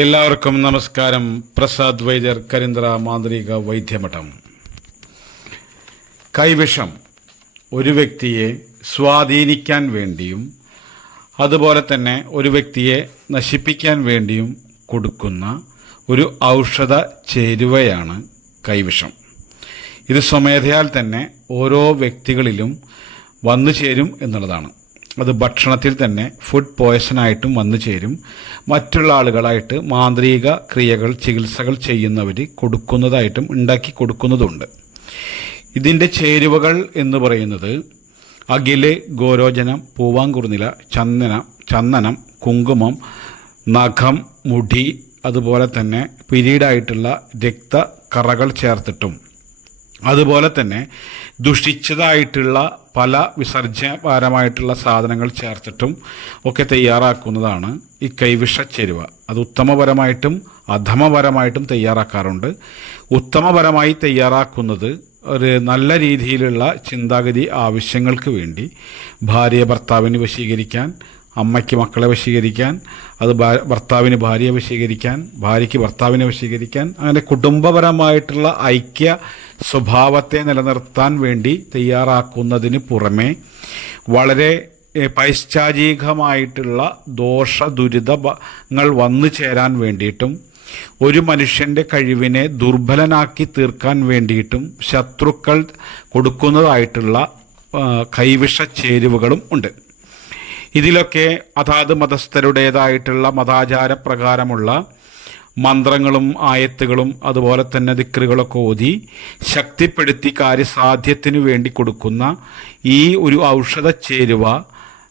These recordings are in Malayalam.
എല്ലാവർക്കും നമസ്കാരം. പ്രസാദ് വൈദ്യർ കരിന്ദ്ര മാന്ത്രിക വൈദ്യമഠം. കൈവിഷം. ഒരു വ്യക്തിയെ സ്വാധീനിക്കാൻ വേണ്ടിയും അതുപോലെ തന്നെ ഒരു വ്യക്തിയെ നശിപ്പിക്കാൻ വേണ്ടിയും കൊടുക്കുന്ന ഒരു ഔഷധ ചേരുവയാണ് കൈവിഷം. ഇത് സ്വമേധയാൽ തന്നെ ഓരോ വ്യക്തികളിലും വന്നു ചേരും എന്നുള്ളതാണ്. അത് ഭക്ഷണത്തിൽ തന്നെ ഫുഡ് പോയ്സണായിട്ടും വന്നു ചേരും. മറ്റുള്ള ആളുകളായിട്ട് മാന്ത്രിക ക്രിയകൾ ചികിത്സകൾ ചെയ്യുന്നവർ കൊടുക്കുന്നതായിട്ടും ഉണ്ടാക്കി കൊടുക്കുന്നതുണ്ട്. ഇതിന്റെ ചേരുവകൾ എന്ന് പറയുന്നത് അകിൽ ഗോരോചനം പൂവാങ്കുറുനില ചന്ദന ചന്ദനം കുങ്കുമം നഖം മുടി അതുപോലെ തന്നെ പിരീഡായിട്ടുള്ള രക്തക്കറകൾ ചേർത്തിട്ടും അതുപോലെ തന്നെ ദുഷിച്ചതായിട്ടുള്ള പല വിസർജ്യപരമായിട്ടുള്ള സാധനങ്ങൾ ചേർത്തിട്ടും ഒക്കെ തയ്യാറാക്കുന്നതാണ് ഈ കൈവിഷ ചേരുവ. അത് ഉത്തമപരമായിട്ടും അധമപരമായിട്ടും തയ്യാറാക്കാറുണ്ട്. ഉത്തമപരമായി തയ്യാറാക്കുന്നത് ഒരു നല്ല രീതിയിലുള്ള ചിന്താഗതി ആവശ്യങ്ങൾക്ക് വേണ്ടി ഭാര്യ ഭർത്താവിന് വശീകരിക്കാൻ അമ്മയ്ക്ക് മക്കളെ വശീകരിക്കാൻ അത് ഭർത്താവിന് ഭാര്യയെ വശീകരിക്കാൻ ഭാര്യയ്ക്ക് ഭർത്താവിനെ വശീകരിക്കാൻ അങ്ങനെ കുടുംബപരമായിട്ടുള്ള ഐക്യ സ്വഭാവത്തെ നിലനിർത്താൻ വേണ്ടി തയ്യാറാക്കുന്നതിന് പുറമെ വളരെ ഏഹ്, പൈശാചികമായിട്ടുള്ള ദോഷ ദുരിതങ്ങൾ വന്നു ചേരാൻ വേണ്ടിയിട്ടും ഒരു മനുഷ്യന്റെ കഴിവിനെ ദുർബലനാക്കി തീർക്കാൻ വേണ്ടിയിട്ടും ശത്രുക്കൾ കൊടുക്കുന്നതായിട്ടുള്ള കൈവിഷ ചേരുവകളും ഉണ്ട്. ഇതിലൊക്കെ അതാത് മതസ്ഥരുടേതായിട്ടുള്ള മതാചാര പ്രകാരമുള്ള മന്ത്രങ്ങളും ആയത്തുകളും അതുപോലെ തന്നെ ദിക്റുകളൊക്കെ ഓതി ശക്തിപ്പെടുത്തി കാര്യസാധ്യത്തിനു വേണ്ടി കൊടുക്കുന്ന ഈ ഒരു ഔഷധ ചേരുവ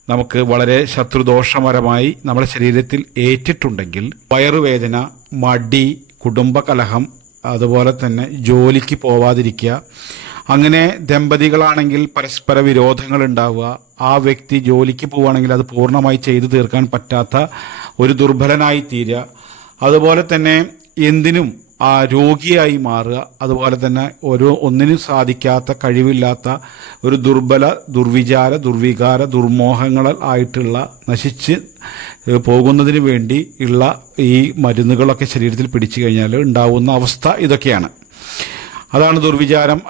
നമുക്ക് വളരെ ശത്രുദോഷപരമായി നമ്മുടെ ശരീരത്തിൽ ഏറ്റിട്ടുണ്ടെങ്കിൽ വയറുവേദന മടി കുടുംബകലഹം അതുപോലെ തന്നെ ജോലിക്ക് പോവാതിരിക്കുക അങ്ങനെ ദമ്പതികളാണെങ്കിൽ പരസ്പര വിരോധങ്ങൾ ഉണ്ടാവുക ആ വ്യക്തി ജോലിക്ക് പോവുകയാണെങ്കിൽ അത് പൂർണമായി ചെയ്തു തീർക്കാൻ പറ്റാത്ത ഒരു ദുർബലനായി തീരുക അതുപോലെ തന്നെ എന്തിനും ആ രോഗിയായി മാറുക അതുപോലെ തന്നെ ഓരോ ഒന്നിനും സാധിക്കാത്ത കഴിവില്ലാത്ത ഒരു ദുർബല ദുർവിചാര ദുർവികാര ദുർമോഹങ്ങൾ ആയിട്ടുള്ള നശിച്ച് പോകുന്നതിന് വേണ്ടി ഉള്ള ഈ മരുന്നുകളൊക്കെ ശരീരത്തിൽ പിടിച്ചു കഴിഞ്ഞാൽ ഉണ്ടാവുന്ന അവസ്ഥ ഇതൊക്കെയാണ്. അതാണ് ദുർവിചാരം.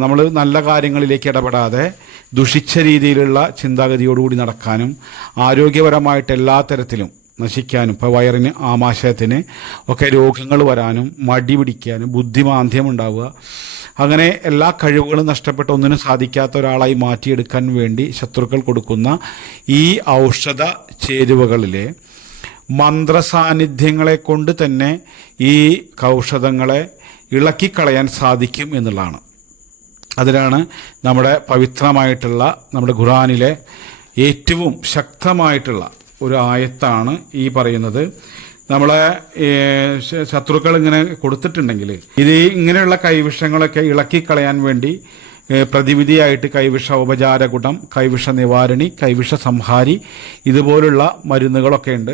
നമ്മൾ നല്ല കാര്യങ്ങളിലേക്ക് ഇടപെടാതെ ദുഷിച്ച രീതിയിലുള്ള ചിന്താഗതിയോടുകൂടി നടക്കാനും ആരോഗ്യപരമായിട്ട് എല്ലാ തരത്തിലും നശിക്കാനും ഇപ്പോൾ വയറിന് ആമാശയത്തിന് ഒക്കെ രോഗങ്ങൾ വരാനും മടി പിടിക്കാനും ബുദ്ധിമാന്ദ്യം ഉണ്ടാവുക. അങ്ങനെ എല്ലാ കഴിവുകളും നഷ്ടപ്പെട്ട ഒന്നിനും സാധിക്കാത്ത ഒരാളായി മാറ്റിയെടുക്കാൻ വേണ്ടി ശത്രുക്കൾ കൊടുക്കുന്ന ഈ ഔഷധ ചേരുവകളിലെ മന്ത്രസാന്നിധ്യങ്ങളെ കൊണ്ട് തന്നെ ഈ ഔഷധങ്ങളെ ഇളക്കിക്കളയാൻ സാധിക്കും എന്നുള്ളതാണ്. അതിലാണ് നമ്മുടെ പവിത്രമായിട്ടുള്ള നമ്മുടെ ഖുറാനിലെ ഏറ്റവും ശക്തമായിട്ടുള്ള ഒരു ആയത്താണ് ഈ പറയുന്നത്. നമ്മളെ ശത്രുക്കൾ ഇങ്ങനെ കൊടുത്തിട്ടുണ്ടെങ്കിൽ ഇത് ഇങ്ങനെയുള്ള കൈവിഷങ്ങളൊക്കെ ഇളക്കിക്കളയാൻ വേണ്ടി ഏഹ്, പ്രതിവിധിയായിട്ട് കൈവിഷ ഉപചാര ഗുണം കൈവിഷ നിവാരണി കൈവിഷ സംഹാരി ഇതുപോലുള്ള മരുന്നുകളൊക്കെ ഉണ്ട്.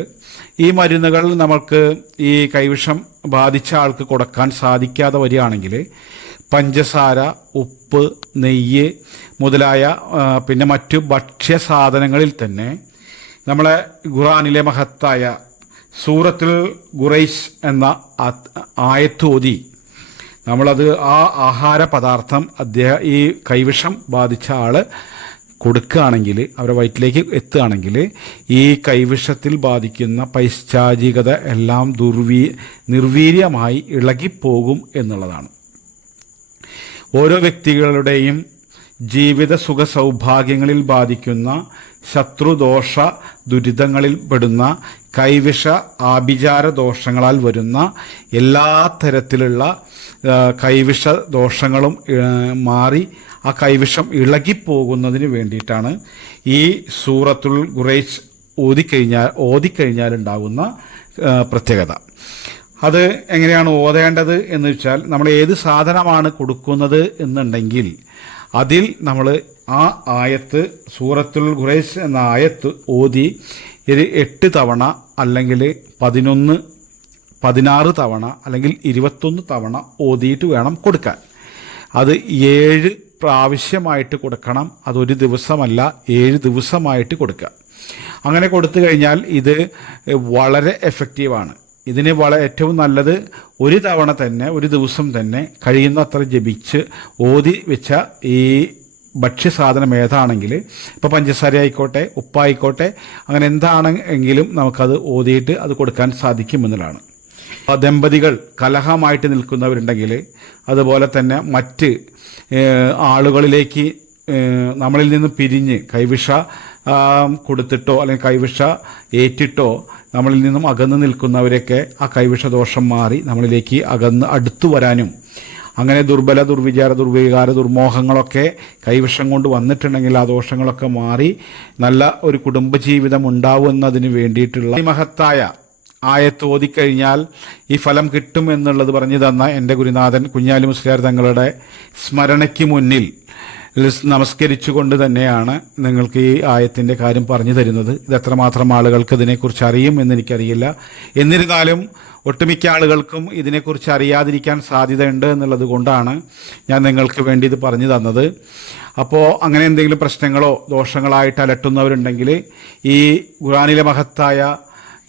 ഈ മരുന്നുകൾ നമുക്ക് ഈ കൈവിഷം ബാധിച്ച ആൾക്ക് കൊടുക്കാൻ സാധിക്കാതെ വരികയാണെങ്കിൽ പഞ്ചസാര ഉപ്പ് നെയ്യ് മുതലായ പിന്നെ മറ്റു ഭക്ഷ്യ സാധനങ്ങളിൽ തന്നെ നമ്മളെ ഖുറാനിലെ മഹത്തായ സൂറത്തിൽ ഖുറൈസ് എന്ന ആയത്തോതി നമ്മളത് ആ ആഹാര പദാർത്ഥം അദ്ദേഹം ഈ കൈവിഷം ബാധിച്ച ആൾ കൊടുക്കുകയാണെങ്കിൽ അവരുടെ വയറ്റിലേക്ക് എത്തുകയാണെങ്കിൽ ഈ കൈവിഷത്തിൽ ബാധിക്കുന്ന പൈശാചികത എല്ലാം ദുർവീ നിർവീര്യമായി ഇളകിപ്പോകും എന്നുള്ളതാണ്. ഓരോ വ്യക്തികളുടെയും ജീവിത സുഖ സൗഭാഗ്യങ്ങളിൽ ബാധിക്കുന്ന ശത്രുദോഷ ദുരിതങ്ങളിൽ പെടുന്ന കൈവിഷ ആഭിചാര ദോഷങ്ങളാൽ വരുന്ന എല്ലാ തരത്തിലുള്ള കൈവിഷ ദോഷങ്ങളും മാറി ആ കൈവിഷം ഇളകിപ്പോകുന്നതിന് വേണ്ടിയിട്ടാണ് ഈ സൂറത്തുൽ ഖുറൈസ് ഓതിക്കഴിഞ്ഞാൽ ഓതിക്കഴിഞ്ഞാലുണ്ടാകുന്ന പ്രത്യേകത. അത് എങ്ങനെയാണ് ഓതേണ്ടത് എന്ന് വെച്ചാൽ നമ്മൾ ഏത് സാധനമാണ് കൊടുക്കുന്നത് എന്നുണ്ടെങ്കിൽ അതിൽ നമ്മൾ ആ ആയത്ത് സൂറത്തുൽ ഖുറൈസ് എന്ന ആയത്ത് ഓതി ഒരു എട്ട് തവണ അല്ലെങ്കിൽ പതിനൊന്ന് പതിനാറ് തവണ അല്ലെങ്കിൽ ഇരുപത്തൊന്ന് തവണ ഓതിയിട്ട് വേണം കൊടുക്കാൻ. അത് ഏഴ് പ്രാവശ്യമായിട്ട് കൊടുക്കണം. അതൊരു ദിവസമല്ല ഏഴ് ദിവസമായിട്ട് കൊടുക്കുക. അങ്ങനെ കൊടുത്തു കഴിഞ്ഞാൽ ഇത് വളരെ എഫക്റ്റീവാണ് ഇതിന് വളരെ ഏറ്റവും നല്ലത് ഒരു തവണ തന്നെ ഒരു ദിവസം തന്നെ കഴിയുന്നത്ര ജപിച്ച് ഓതി വെച്ച ഈ ഭക്ഷ്യസാധനം ഏതാണെങ്കിൽ ഇപ്പോൾ പഞ്ചസാര ആയിക്കോട്ടെ ഉപ്പായിക്കോട്ടെ അങ്ങനെ എന്താണെങ്കിലും നമുക്കത് ഓതിയിട്ട് അത് കൊടുക്കാൻ സാധിക്കുമെന്നുള്ളതാണ് ദമ്പതികൾ കലഹമായിട്ട് നിൽക്കുന്നവരുണ്ടെങ്കിൽ അതുപോലെ തന്നെ മറ്റ് ആളുകളിലേക്ക് നമ്മളിൽ നിന്ന് പിരിഞ്ഞ് കൈവിഷ കൊടുത്തിട്ടോ അല്ലെങ്കിൽ കൈവിഷ ഏറ്റിട്ടോ നമ്മളിൽ നിന്നും അകന്നു നിൽക്കുന്നവരൊക്കെ ആ കൈവിഷ ദോഷം മാറി നമ്മളിലേക്ക് അകന്ന് അടുത്തു വരാനും. അങ്ങനെ ദുർബല ദുർവിചാര ദുർവികാര ദുർമോഹങ്ങളൊക്കെ കൈവിഷം കൊണ്ട് വന്നിട്ടുണ്ടെങ്കിൽ ആ ദോഷങ്ങളൊക്കെ മാറി നല്ല ഒരു കുടുംബജീവിതം ഉണ്ടാവുന്നതിന് വേണ്ടിയിട്ടുള്ള മഹത്തായ ആയത്ത് ഓതിക്കഴിഞ്ഞാൽ ഈ ഫലം കിട്ടും എന്നുള്ളത് പറഞ്ഞു തന്ന എന്റെ ഗുരുനാഥൻ കുഞ്ഞാലി മുസ്ലിയാർ തങ്ങളുടെ സ്മരണയ്ക്ക് മുന്നിൽ നമസ്കരിച്ചുകൊണ്ട് തന്നെയാണ് നിങ്ങൾക്ക് ഈ ആയത്തിന്റെ കാര്യം പറഞ്ഞു തരുന്നത്. ഇത് എത്രമാത്രം ആളുകൾക്ക് ഇതിനെക്കുറിച്ച് അറിയും എന്ന് എനിക്കറിയില്ല. എന്നിരുന്നാലും ഒട്ടുമിക്ക ആളുകൾക്കും ഇതിനെക്കുറിച്ച് അറിയാതിരിക്കാൻ സാധ്യതയുണ്ട് എന്നുള്ളത് കൊണ്ടാണ് ഞാൻ നിങ്ങൾക്ക് വേണ്ടി ഇത് പറഞ്ഞു തന്നത്. അപ്പോൾ അങ്ങനെ എന്തെങ്കിലും പ്രശ്നങ്ങളോ ദോഷങ്ങളായിട്ട് അലട്ടുന്നവരുണ്ടെങ്കിൽ ഈ ഖുറാനിലെ മഹത്തായ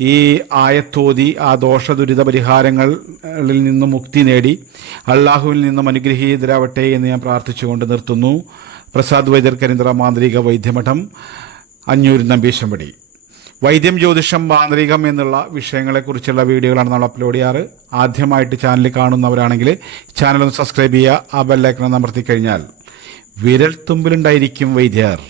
ഈ ആയത്തോതി ആ ദോഷ ദുരിത പരിഹാരങ്ങളിൽ നിന്നും മുക്തി നേടി അള്ളാഹുവിൽ നിന്നും അനുഗ്രഹീതരാവട്ടെ എന്ന് ഞാൻ പ്രാർത്ഥിച്ചുകൊണ്ട് നിർത്തുന്നു. പ്രസാദ് വൈദ്യർ കരിന്ദ്ര മാന്ത്രിക വൈദ്യമഠം അഞ്ഞൂർ നമ്പീശമ്പടി വൈദ്യം ജ്യോതിഷം മാന്ത്രികം എന്നുള്ള വിഷയങ്ങളെക്കുറിച്ചുള്ള വീഡിയോകളാണ് നമ്മൾ അപ്ലോഡ് ചെയ്യാറ്. ആദ്യമായിട്ട് ചാനൽ കാണുന്നവരാണെങ്കിൽ ചാനൽ ഒന്ന് സബ്സ്ക്രൈബ് ചെയ്യുക ആ ബെല്ലൈക്കൺ അമർത്തി കഴിഞ്ഞാൽ വിരൽ തുമ്പിലുണ്ടായിരിക്കും വൈദ്യർ.